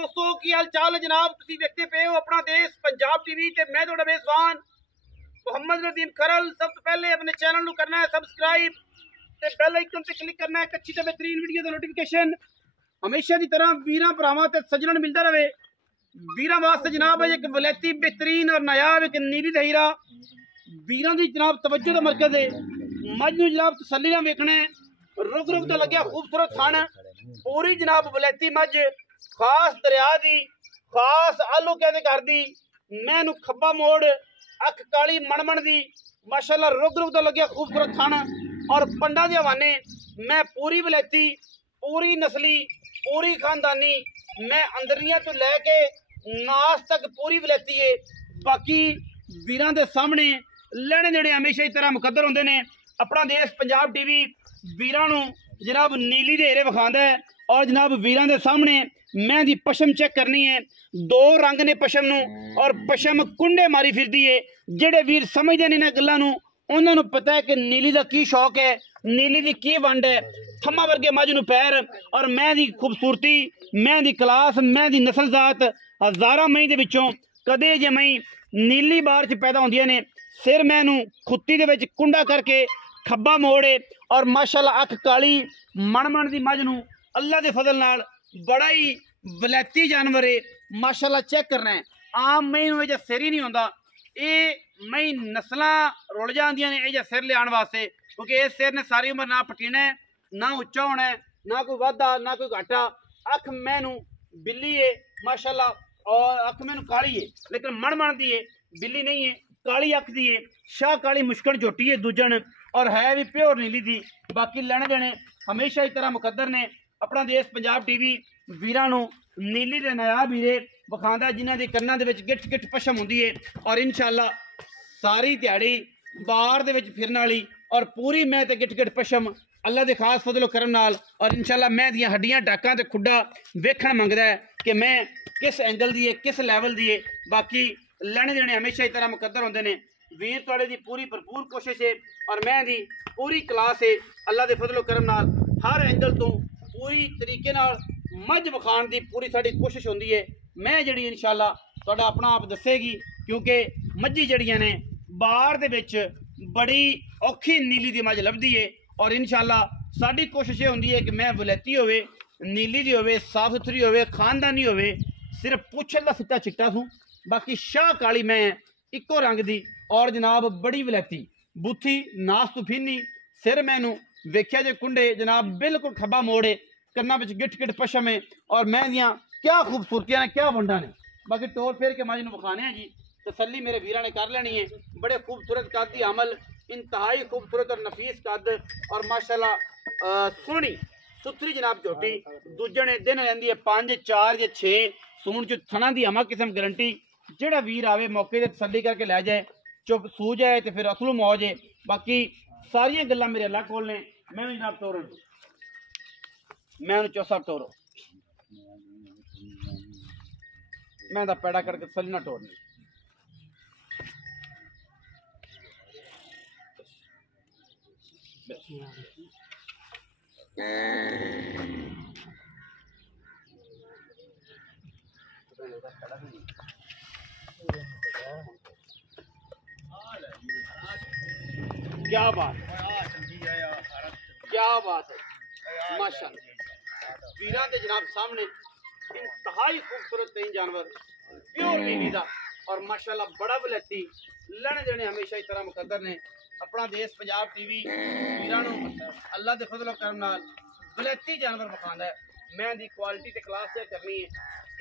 दोस्तों की हाल चाल है जनाब, तुसी देखते पे हो अपना देश पंजाब टीवी ते मैं थोड़ा मेजबान मोहम्मद नदीम खरल। सबसे पहले अपने चैनल को करना है सबसक्राइब ते बेल आइकन पे क्लिक करना है एक अच्छी ते बेहतरीन वीडियो दा नोटिफिकेशन हमेशा की तरह वीरां भरावां ते सज्जणन मिलता रहे। वीरां वास्ते जनाब एक वलैती बेहतरीन और नायाब एक नीली दहीरा वीरां दी जनाब तवज्जो दा मरकज है। मझ नूं जनाब तसल्ली नाल वेखना है, रुक रुक दा लग्या खूबसूरत थण पूरी जनाब वलैती मझ खास दरिया दी खास आलू कहते घर दी मैनू खब्बा मोड़ अख काली मणमण दी माशाल्लाह रुग रुग तो लग्या खूबसूरत थण और पंडा दे हवाने मैं पूरी वलैती पूरी नस्ली पूरी खानदानी मैं अंदरियां तो लैके नास तक पूरी वलैती है। बाकी वीरां दे सामने लैने देने हमेशा ही तरह मुकद्दर होंदे ने। अपना देश पंजाब टीवी वीरां नू जनाब नीली धेरे विखांदा है और जनाब वीरां दे सामने मैं दी पशम चेक करनी है। दो रंग ने पशम नू और पशम कुंडे मारी फिरदी है। जेड़े वीर समझदे ने इन्हां गल्लां नू उन्हां नू पता है कि नीली दा की शौक है, नीली दी की वंड है। थम्मा वर्गे मझ नू पैर और मैं दी खूबसूरती मैं दी क्लास मैं दी नस्ल जात हज़ारां मई दे विचों कदे जे मई नीली बार च पैदा होंदियां ने। सिर मैनू खुत्ती दे विच कुंडा करके खब्बा मोड़े और माशाल्लाह अख काली मणमण दी मझ नू अल्लाह दे फजल नाल बड़ा ही वलैती जानवर है माशाल्लाह। चेक करना है आम मई नूं इह सिर ही नहीं होंदा, ये मई नस्लां रुल जांदियां ने इह सिर लियाण वास्ते, क्योंकि इस सिर ने सारी उम्र ना पटीना है ना उच्चा होना है ना कोई वाधा ना कोई घाटा। अख मैनू बिल्ली है माशाल्लाह और अख मैनू काली है लेकिन मणमण दी है, बिल्ली नहीं है, काली अख दी है, शाह काली मुश्कल झोटी है दूजन और है भी प्योर नीली दी। बाकी लैने देने हमेशा इस तरह मुकद्दर ने। अपना देश पंजाब टीवी वीरां नू नीली दे नायाब हीरे विखांदा जिन्हां दे कन्नां दे विच गिठ गिठ पशम हुंदी है और इंशाअल्लाह सारी दिहाड़ी बाहर दे विच फिरन वाली और पूरी मैं ते गिठ गिठ पशम अल्लाह दे खास फजलो करम नाल और इंशाअल्लाह मैं दियां हड्डियां टाकां ते खुड्डा वेखण मंगदा है कि मैं किस एंगल दी है किस लैवल दी है। बाकी लैने देने हमेशा इस तरह मुकद्दर होंदे ने। वीर तुहाडे दी पूरी भरपूर कोशिश है और मैं दी पूरी क्लास है अल्लाह दे फजलो करम नाल हर एंगल तो पूरी तरीके नाल मझ विखाण दी पूरी साडी कोशिश होंदी है। मैं जड़ी इंशाअल्लाह तुहाडा अपना आप दसेगी क्योंकि मझी जड़ियां ने बाहर दे विच बड़ी औखी नीली दी मझ लभदी है और इंशाअल्लाह साडी कोशिश ये होंदी है कि मैं वलैती होवे नीली दी होवे साफ सुथरी होवे खानदानी होवे सिर्फ पुछल दा सिट्टा चिट्टा सूं बाकी शाह काली मैं इक्को रंग दी और जनाब बड़ी वलैती बूथी नास तो फिरनी सिर मैनू वेख्या जे कुंडे जनाब बिल्कुल खब्बा मोड़े कन्ना विच गिठ गिठ पशम है और मैं दियां क्या खूबसूरतियां ने क्या वंडा ने। बाकी टोर फेर के मझ नूं विखाने हैं जी, तसल्ली मेरे वीरां ने कर लेनी है। बड़े खूबसूरत कद दी अमल इंतहाई खूबसूरत और नफीस कद और माशाल्लाह सोहनी सुथरी जनाब झोटी दूजे दिन रहिंदी है 5 4 या 6 सूण च थणा दी अमा किस्म गारंटी। जेड़ा वीर आवे मौके ते तसल्ली करके लै जाए चुप सू जाए तो फिर असलू मौज है। बाकी सारिया गल्लां मेरे अल्लाह कोल ने। मैं जनाब तोरन मैं चौसा टोरो मैं दा पैड़ा करके तसल्ली ना टोरनी। क्या बात क्या बात है माशाअल्लाह। वीरां दे जनाब सामने इंतहाई खूबसूरत तीन जानवर प्योर नीली दा और माशाअल्लाह बड़ा वलैती लैने देने हमेशा इस तरह मुकद्दर ने। अपना देश पंजाब टीवी वीरां नू अल्लाह दे फजल करम नाल वलैती जानवर विखांदा है। मैं दी क्वालिटी ते क्लास चेक करनी है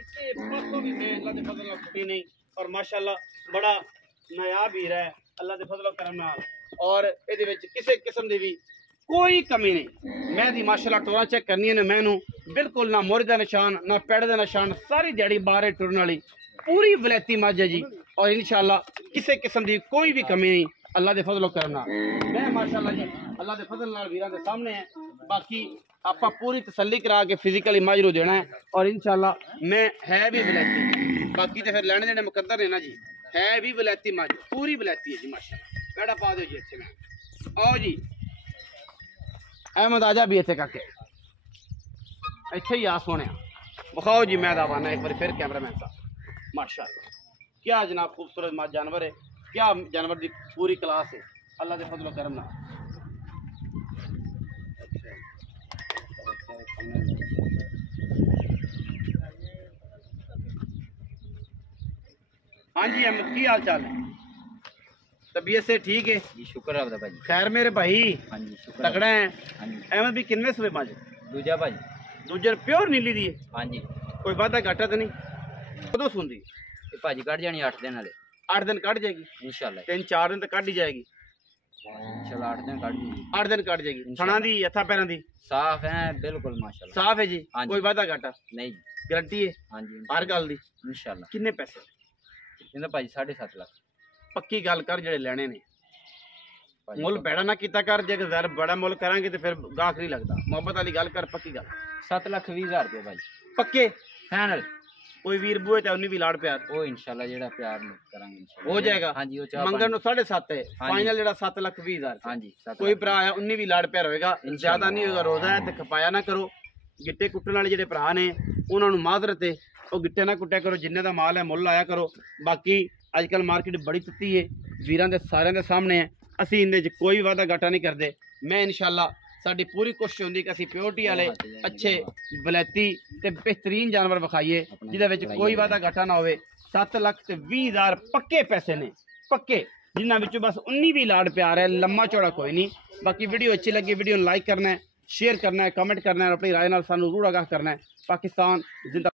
इससे पासों भी मैं अल्लाह दे फजल नाल छुट्टी नहीं और माशाअल्लाह बड़ा नायाब हीरा है अल्लाह दे फजल करम नाल और इहदे विच किसी किस्म दी भी कोई कमी नहीं। मैं दी माशाअल्लाह टोरा चेक करनी है मैनू बिल्कुल ना मोहरे दा निशान ना पैड़ दा निशान सारी दिहाड़ी बाहर टुरन वाली पूरी वलैती मझ है जी और इंशाअल्लाह किसी किस्म की कोई भी कमी नहीं अल्लाह दे फजल करम नाल। मैं माशाअल्लाह जी अल्लाह दे फजल नाल वीरां दे सामने है। बाकी आपां पूरी तसल्ली करा के फिजिकली मझ नूं देना है और इंशाअल्लाह मैं है भी वलैती बाकी तो फिर लैने देने मुकद्दर ने ना जी। है भी वलैती मझ पूरी वलैती है जी माशाअल्लाह। पैड़ा पा दो जी इत्थे मैं आओ जी अहमद आजा भी इत्थे काके इत्थे ही आ सोने बखाओ जी मैं दावाना एक बार फिर कैमरा मैन साहब माशाल्लाह क्या जनाब खूबसूरत जानवर है क्या जानवर की पूरी क्लास है अल्लाह के फजल करम ना हाँ जी अहमद की हाल चाल है तबीयत से ठीक है जी शुक्र है भाई खैर मेरे भाई हाँ जी शुक्र तगड़ा है हाँ जी अहमद भी किन्ने सुबह माज दूजा भाई दूजे प्योर नीली दी है हाँ जी कोई वादा घाटा तो नहीं कदों सुनदी ये भाजी कट जानी 8 दिन वाले 8 दिन कट जाएगी इंशाल्लाह 3-4 दिन तक कट ही जाएगी इंशाल्लाह 8 दिन कट जाएगी 8 दिन कट जाएगी थणा दी हथा पैरां दी साफ है बिल्कुल माशाल्लाह साफ है जी हाँ जी। कोई वादा घाटा नहीं गारंटी है हाँ जी हर गल दी इंशाल्लाह किन्ने पैसे इन्हें भाजी 7.5 लाख पक्की गल कर जेड़े लेने ने भाजी मुल बैड़ा ना कीता कर जे जर बड़ा मुल करांगे तो फिर गाहक नहीं लगता मोहब्बत वाली गल कर पक्की गल 7,20,000 रुपये भाजी पक्के फाइनल कोई वीर बुए ते उन्नी भी लाड़ प्यार वो इंशाल्लाह जेड़ा प्यार करांगे इंशाल्लाह हो जाएगा हाँ जी वो चाह मंगन 7.5 है हाँ जी। फाइनल जेड़ा 7,20,000 हाँ जी 7 कोई भरा है उन्नी भी लाड़ प्यार होएगा ज्यादा नहीं होगा रोजा है ते खपाया ना करो गिट्टे कुट्टण वाले जेडे भरा ने उन्हां नूं माजरत है ਉਹ ਗਿੱਟੇ ਨਾ ਕੁੱਟਿਆ ਕਰੋ ਜਿੰਨੇ ਦਾ ਮਾਲ ਹੈ ਮੁੱਲ ਆਇਆ ਕਰੋ ਬਾਕੀ ਅੱਜ ਕੱਲ ਮਾਰਕੀਟ ਬੜੀ ਤੱਤੀ ਹੈ ਵੀਰਾਂ ਦੇ ਸਾਰਿਆਂ ਦੇ ਸਾਹਮਣੇ ਹੈ ਅਸੀਂ ਇਹਦੇ 'ਚ ਕੋਈ ਵਾਅਦਾ ਘਾਟਾ ਨਹੀਂ ਕਰਦੇ ਮੈਂ ਇਨਸ਼ਾਅੱਲਾ ਸਾਡੀ ਪੂਰੀ ਕੋਸ਼ਿਸ਼ ਹੁੰਦੀ ਕਿ ਅਸੀਂ ਪਿਓਰਟੀ ਵਾਲੇ ਅੱਛੇ ਬਲੈਤੀ ਤੇ ਬਿਹਤਰੀਨ ਜਾਨਵਰ ਵਿਖਾਈਏ ਜਿਹਦੇ ਵਿੱਚ ਕੋਈ ਵਾਅਦਾ ਘਾਟਾ ਨਾ ਹੋਵੇ 7,20,000 ਪੱਕੇ ਪੈਸੇ ਨੇ ਪੱਕੇ ਜਿਨ੍ਹਾਂ ਵਿੱਚੋਂ ਬਸ 19 ਵੀ ਲਾੜ ਪਿਆਰ ਹੈ ਲੰਮਾ ਚੌੜਾ ਕੋਈ ਨਹੀਂ ਬਾਕੀ ਵੀਡੀਓ ਅੱਛੀ ਲੱਗੀ ਵੀਡੀਓ ਨੂੰ ਲਾਈਕ ਕਰਨਾ ਹੈ शेयर करना है कमेंट करना है और अपनी राय नाल सानू रूढ़ आगाह करना है पाकिस्तान जिंदा